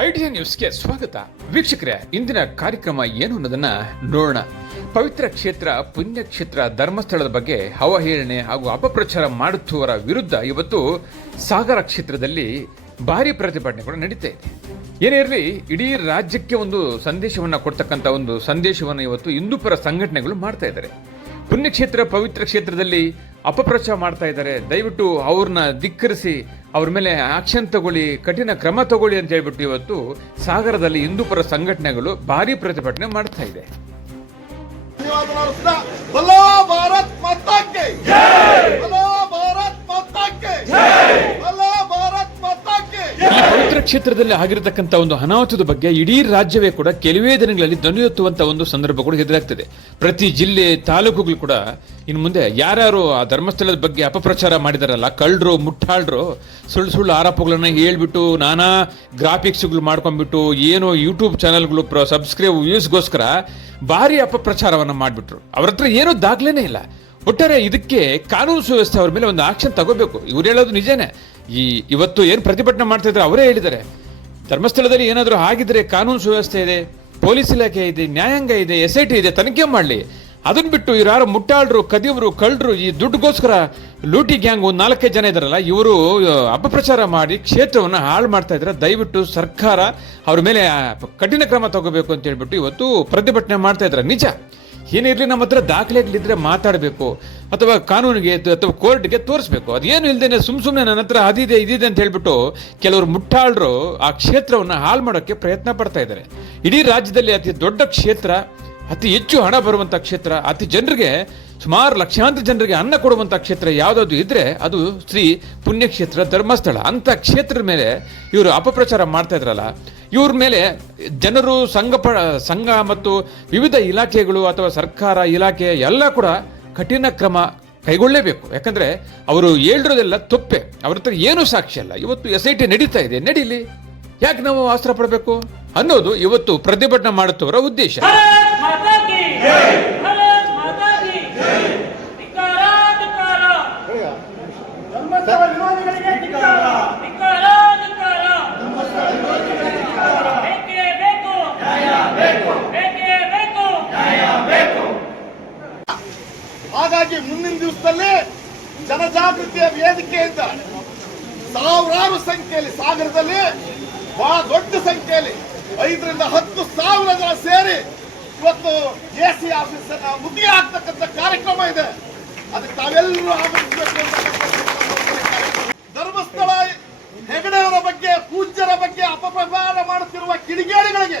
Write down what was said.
Idea ನ್ಯೂಸ್ಗೆ ಸ್ವಾಗತ. ವೀಕ್ಷಕರೇ, ಇಂದಿನ ಕಾರ್ಯಕ್ರಮ ಏನು ಅನ್ನೋದನ್ನ ನೋಡೋಣ. ಪವಿತ್ರ ಕ್ಷೇತ್ರ, ಪುಣ್ಯಕ್ಷೇತ್ರ, ಧರ್ಮಸ್ಥಳದ ಬಗ್ಗೆ ಅವಹೇಳನೆ ಹಾಗೂ ಅಪಪ್ರಚಾರ ಮಾಡುತ್ತವರ ವಿರುದ್ಧ ಇವತ್ತು ಸಾಗರ ಕ್ಷೇತ್ರದಲ್ಲಿ ಭಾರಿ ಪ್ರತಿಭಟನೆ ಕೂಡ ನಡೀತಾ ಇದೆ. ಏನೇ ಇರಲಿ, ಇಡೀ ರಾಜ್ಯಕ್ಕೆ ಒಂದು ಸಂದೇಶವನ್ನ ಕೊಡ್ತಕ್ಕಂಥ ಒಂದು ಸಂದೇಶವನ್ನು ಇವತ್ತು ಹಿಂದೂಪರ ಸಂಘಟನೆಗಳು ಮಾಡ್ತಾ ಇದ್ದಾರೆ. ಪುಣ್ಯಕ್ಷೇತ್ರ, ಪವಿತ್ರ ಕ್ಷೇತ್ರದಲ್ಲಿ ಅಪಪ್ರಚಾರ ಮಾಡ್ತಾ ಇದ್ದಾರೆ. ದಯವಿಟ್ಟು ಅವ್ರನ್ನ ಧಿಕ್ಕರಿಸಿ ಅವ್ರ ಮೇಲೆ ಆಕ್ಷನ್ ತಗೊಳ್ಳಿ, ಕಠಿಣ ಕ್ರಮ ತಗೊಳ್ಳಿ ಅಂತ ಹೇಳ್ಬಿಟ್ಟು ಇವತ್ತು ಸಾಗರದಲ್ಲಿ ಹಿಂದೂಪರ ಸಂಘಟನೆಗಳು ಭಾರಿ ಪ್ರತಿಭಟನೆ ಮಾಡ್ತಾ ಇದೆ. ಕ್ಷೇತ್ರದಲ್ಲಿ ಆಗಿರತಕ್ಕಂಥ ಒಂದು ಅನಾಹುತದ ಬಗ್ಗೆ ಇಡೀ ರಾಜ್ಯವೇ ಕೂಡ ಕೆಲವೇ ದಿನಗಳಲ್ಲಿ ಧ್ವನಿಯೆತ್ತುವಂಥ ಒಂದು ಸಂದರ್ಭ ಕೂಡ ಎದುರಾಗ್ತದೆ. ಪ್ರತಿ ಜಿಲ್ಲೆ, ತಾಲೂಕುಗಳು ಕೂಡ ಇನ್ನು ಮುಂದೆ ಯಾರ್ಯಾರು ಆ ಧರ್ಮಸ್ಥಳದ ಬಗ್ಗೆ ಅಪಪ್ರಚಾರ ಮಾಡಿದಾರಲ್ಲ, ಕಳ್ಳರು ಮುಟ್ಟಾಳ್ರು ಸುಳ್ಳು ಸುಳ್ಳು ಆರೋಪಗಳನ್ನು ಹೇಳ್ಬಿಟ್ಟು ನಾನಾ ಗ್ರಾಫಿಕ್ಸ್ಗಳು ಮಾಡ್ಕೊಂಡ್ಬಿಟ್ಟು ಏನೋ ಯೂಟ್ಯೂಬ್ ಚಾನೆಲ್ಗಳು ಸಬ್ಸ್ಕ್ರೈಬ್ ವ್ಯೂಸ್ಗೋಸ್ಕರ ಭಾರಿ ಅಪಪ್ರಚಾರವನ್ನ ಮಾಡಿಬಿಟ್ರು. ಅವ್ರ ಹತ್ರ ಏನೂ ದಾಖಲೆನೇ ಇಲ್ಲ. ಒಟ್ಟಾರೆ ಇದಕ್ಕೆ ಕಾನೂನು ಸುವ್ಯವಸ್ಥೆ ಅವ್ರ ಮೇಲೆ ಒಂದು ಆಕ್ಷನ್ ತಗೋಬೇಕು. ಇವ್ರು ಹೇಳೋದು ನಿಜನೇ. ಈ ಇವತ್ತು ಏನು ಪ್ರತಿಭಟನೆ ಮಾಡ್ತಾ ಇದ್ದಾರೆ ಅವರೇ ಹೇಳಿದ್ದಾರೆ. ಧರ್ಮಸ್ಥಳದಲ್ಲಿ ಏನಾದರೂ ಆಗಿದ್ರೆ ಕಾನೂನು ಸುವ್ಯವಸ್ಥೆ ಇದೆ, ಪೊಲೀಸ್ ಇಲಾಖೆ ಇದೆ, ನ್ಯಾಯಾಂಗ ಇದೆ ಎಸ್ ಐ ಟಿ ಇದೆ, ತನಿಖೆ ಮಾಡಲಿ. ಅದನ್ನ ಬಿಟ್ಟು ಇವ್ರು ಯಾರು ಮುಟ್ಟಾಳ್ರು ಕದಿಯವರು ಕಳ್ಳರು ಈ ದುಡ್ಡುಗೋಸ್ಕರ ಲೂಟಿ ಗ್ಯಾಂಗ್ ಒಂದು ನಾಲ್ಕೈದು ಜನ ಇದಾರಲ್ಲ, ಇವರು ಅಪಪ್ರಚಾರ ಮಾಡಿ ಕ್ಷೇತ್ರವನ್ನು ಹಾಳು ಮಾಡ್ತಾ ಇದ್ದಾರೆ ದಯವಿಟ್ಟು ಸರ್ಕಾರ ಅವ್ರ ಮೇಲೆ ಕಠಿಣ ಕ್ರಮ ತಗೋಬೇಕು ಅಂತ ಹೇಳ್ಬಿಟ್ಟು ಇವತ್ತು ಪ್ರತಿಭಟನೆ ಮಾಡ್ತಾ ಇದ್ದಾರೆ ನಿಜ. ಏನಿರಲಿ ನಮ್ಮ ಹತ್ರ ದಾಖಲೆಗಳಿದ್ರೆ ಮಾತಾಡಬೇಕು ಅಥವಾ ಕಾನೂನಿಗೆ ಅಥವಾ ಕೋರ್ಟ್ಗೆ ತೋರಿಸ್ಬೇಕು. ಅದೇನು ಇಲ್ಲದೇ ಸುಮ್ ಸುಮ್ಮನೆ ನನ್ನ ಹತ್ರ ಅದಿದೆ ಇದಿದೆ ಅಂತ ಹೇಳ್ಬಿಟ್ಟು ಕೆಲವರು ಮುಟ್ಟಾಳರು ಆ ಕ್ಷೇತ್ರವನ್ನು ಹಾಳು ಮಾಡೋಕ್ಕೆ ಪ್ರಯತ್ನ ಪಡ್ತಾ ಇದ್ದಾರೆ. ಇಡೀ ರಾಜ್ಯದಲ್ಲಿ ಅತಿ ದೊಡ್ಡ ಕ್ಷೇತ್ರ ಅತಿ ಹೆಚ್ಚು ಹಣ ಬರುವಂಥ ಕ್ಷೇತ್ರ, ಅತಿ ಜನರಿಗೆ, ಸುಮಾರು ಲಕ್ಷಾಂತರ ಜನರಿಗೆ ಅನ್ನ ಕೊಡುವಂಥ ಕ್ಷೇತ್ರ ಯಾವುದಾದ್ರು ಇದ್ದರೆ ಅದು ಶ್ರೀ ಪುಣ್ಯಕ್ಷೇತ್ರ ಧರ್ಮಸ್ಥಳ ಅಂತ ಕ್ಷೇತ್ರದ ಮೇಲೆ ಇವರು ಅಪಪ್ರಚಾರ ಮಾಡ್ತಾ ಇದ್ರಲ್ಲ. ಇವ್ರ ಮೇಲೆ ಜನರು, ಸಂಘ ಪ, ಸಂಘ ಮತ್ತು ವಿವಿಧ ಇಲಾಖೆಗಳು ಅಥವಾ ಸರ್ಕಾರ, ಇಲಾಖೆ ಎಲ್ಲ ಕೂಡ ಕಠಿಣ ಕ್ರಮ ಕೈಗೊಳ್ಳಲೇಬೇಕು ಯಾಕಂದ್ರೆ ಅವರು ಹೇಳಿರೋದೆಲ್ಲ ತಪ್ಪೆ. ಅವ್ರ ಹತ್ರ ಏನೂ ಸಾಕ್ಷಿ ಅಲ್ಲ. ಇವತ್ತು ಎಸ್ ಐ ಟಿ ನಡೀತಾ ಇದೆ. ನಡೀಲಿ. ಯಾಕೆ ನಾವು ಆಸ್ತ್ರ ಪಡಬೇಕು ಅನ್ನೋದು ಇವತ್ತು ಪ್ರತಿಭಟನೆ ಮಾಡುತ್ತವರ ಉದ್ದೇಶ. ಹಾಗಾಗಿ ಮುಂದಿನ ದಿವಸದಲ್ಲಿ ಜನಜಾಗೃತಿಯ ವೇದಿಕೆಯಿಂದ ಸಾವಿರಾರು ಸಂಖ್ಯೆಯಲ್ಲಿ ಸಾಗರದಲ್ಲಿ ಬಹಳ ದೊಡ್ಡ ಸಂಖ್ಯೆಯಲ್ಲಿ ಐದರಿಂದ ಹತ್ತು ಸಾವಿರ ಜನ ಸೇರಿ ಇವತ್ತು ಎ ಸಿ ಆಫೀಸ್ ಅನ್ನ ಮುಗಿ ಹಾಕ್ತಕ್ಕಂಥ ಕಾರ್ಯಕ್ರಮ ಇದೆ. ಅದಕ್ಕೆ ತಾವೆಲ್ಲರೂ ಆಗಮಿಸಬೇಕು ಧರ್ಮಸ್ಥಳ ಹೆಗಡೆಯವರ ಬಗ್ಗೆ, ಪೂಜ್ಯರ ಬಗ್ಗೆ ಅಪಪ್ರಚಾರ ಮಾಡುತ್ತಿರುವ ಕಿಡಿಗೇಡಿಗಳಿಗೆ